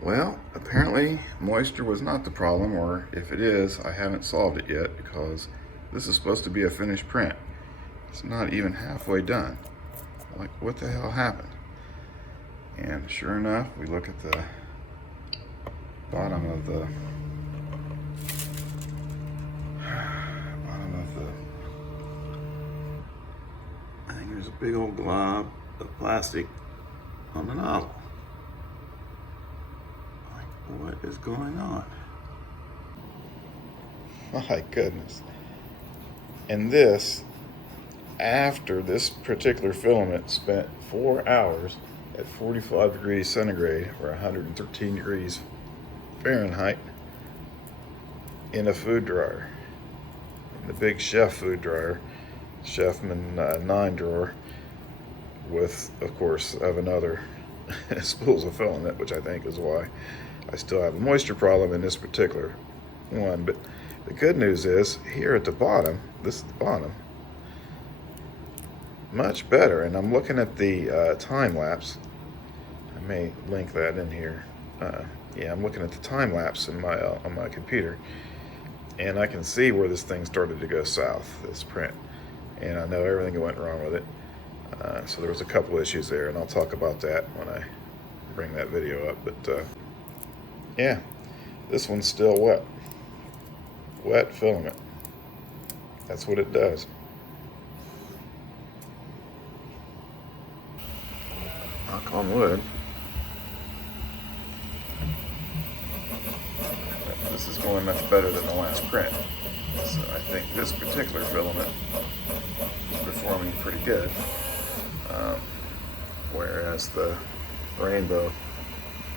Well, apparently moisture was not the problem, or if it is, I haven't solved it yet because this is supposed to be a finished print. It's not even halfway done. Like, what the hell happened? And sure enough, we look at the bottom of the I think there's a big old glob of plastic on the nozzle. Like, what is going on? My goodness. And this, after this particular filament spent 4 hours at 45 degrees centigrade or 113 degrees Fahrenheit in a food dryer, in the big chef food dryer, Chefman 9 drawer, with, of course, I have another spools of filament, which I think is why I still have a moisture problem in this particular one. But the good news is, here at the bottom, this is the bottom, much better. And I'm looking at the time lapse. I may link that in here. Yeah, I'm looking at the time lapse in my on my computer, and I can see where this thing started to go south, this print. And I know everything that went wrong with it. So there was a couple issues there, and I'll talk about that when I bring that video up. But yeah, this one's still wet. Wet filament. That's what it does. Knock on wood. This is going much better than the last print. So I think this particular filament is performing pretty good. Whereas the rainbow,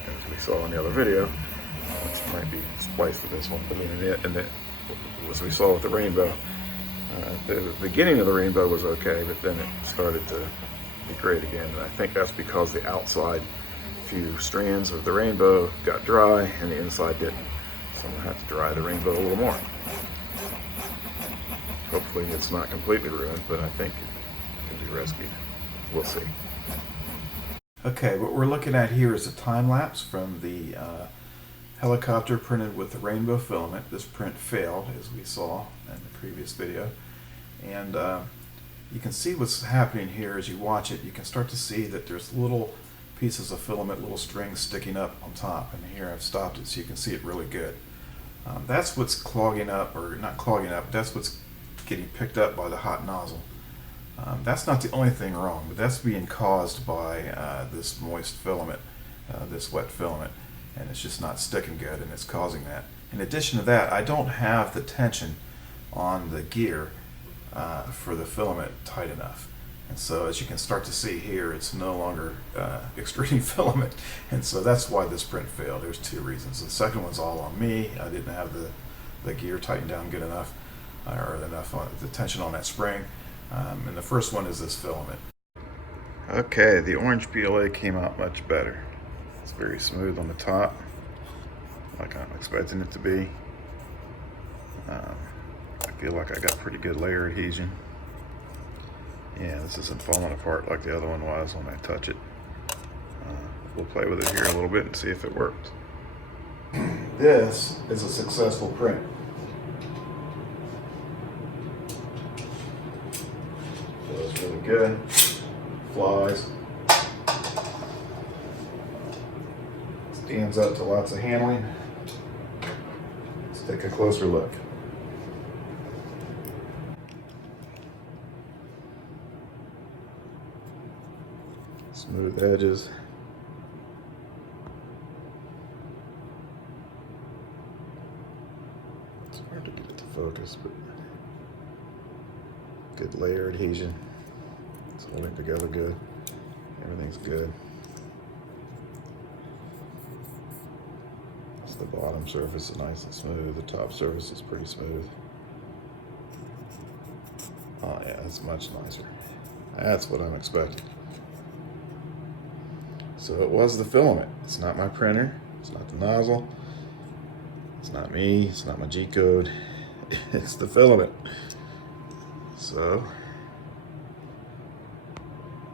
as we saw in the other video, which might be spliced with this one, but as we saw with the rainbow, the beginning of the rainbow was okay, but then it started to degrade again. And I think that's because the outside few strands of the rainbow got dry and the inside didn't. So I'm going to have to dry the rainbow a little more. Hopefully it's not completely ruined, but I think it can be rescued. We'll see. Okay, what we're looking at here is a time lapse from the helicopter printed with the rainbow filament. This print failed, as we saw in the previous video. And you can see what's happening here as you watch it. You can start to see that there's little pieces of filament, little strings sticking up on top. And here I've stopped it so you can see it really good. That's what's clogging up, or not clogging up, that's what's getting picked up by the hot nozzle. That's not the only thing wrong, but that's being caused by this moist filament, this wet filament, and it's just not sticking good, and it's causing that. In addition to that, I don't have the tension on the gear for the filament tight enough. And so as you can start to see here, it's no longer extruding filament, and so that's why this print failed. There's two reasons. The second one's all on me. I didn't have the gear tightened down good enough, or enough on the tension on that spring. And the first one is this filament. Okay, the orange PLA came out much better. It's very smooth on the top, like I'm expecting it to be. I feel like I got pretty good layer adhesion. Yeah, this isn't falling apart like the other one was when I touch it. We'll play with it here a little bit and see if it works. This is a successful print. Feels really good. Flies. Stands up to lots of handling. Let's take a closer look. Smooth edges. It's hard to get it to focus, but good layer adhesion. It's holding together good. Everything's good. It's the bottom surface is nice and smooth. The top surface is pretty smooth. Oh yeah, that's much nicer. That's what I'm expecting. So it was the filament. It's not my printer. It's not the nozzle. It's not me. It's not my G-code. It's the filament. So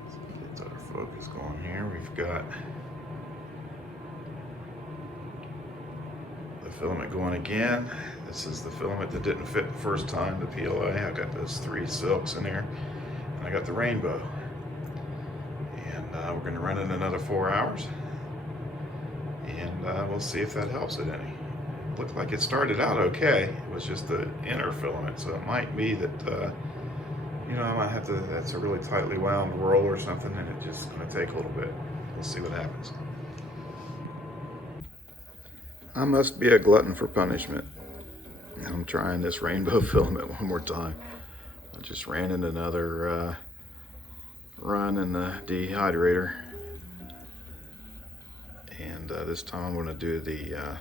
let's get our focus going here. We've got Filament going again. This is the filament that didn't fit the first time, the PLA. I got those 3 silks in here, and I got the rainbow. And we're going to run it another 4 hours, and we'll see if that helps it any. It looked like it started out okay. It was just the inner filament, so it might be that you know, I might have to, that's a really tightly wound roll or something, and it's just going to take a little bit. We'll see what happens. I must be a glutton for punishment. I'm trying this rainbow filament one more time. I just ran in another run in the dehydrator. And this time I'm going to do the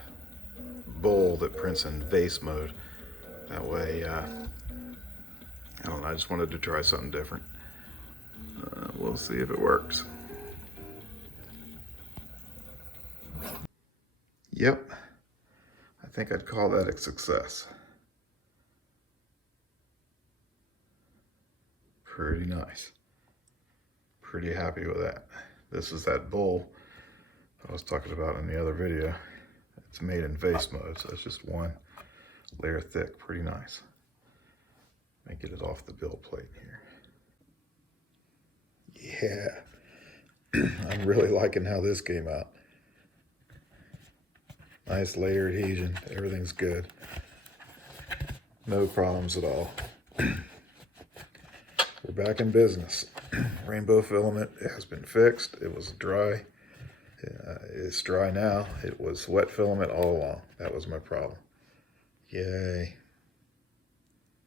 bowl that prints in vase mode. That way, I don't know, I just wanted to try something different. We'll see if it works. Yep, I think I'd call that a success. Pretty nice. Pretty happy with that. This is that bowl I was talking about in the other video. It's made in vase mode, so it's just 1 layer thick. Pretty nice. Let me get it off the build plate here. Yeah, I'm really liking how this came out. Nice layer adhesion, everything's good. No problems at all. We're back in business. Rainbow filament has been fixed. It was dry. It's dry now. It was wet filament all along. That was my problem. Yay.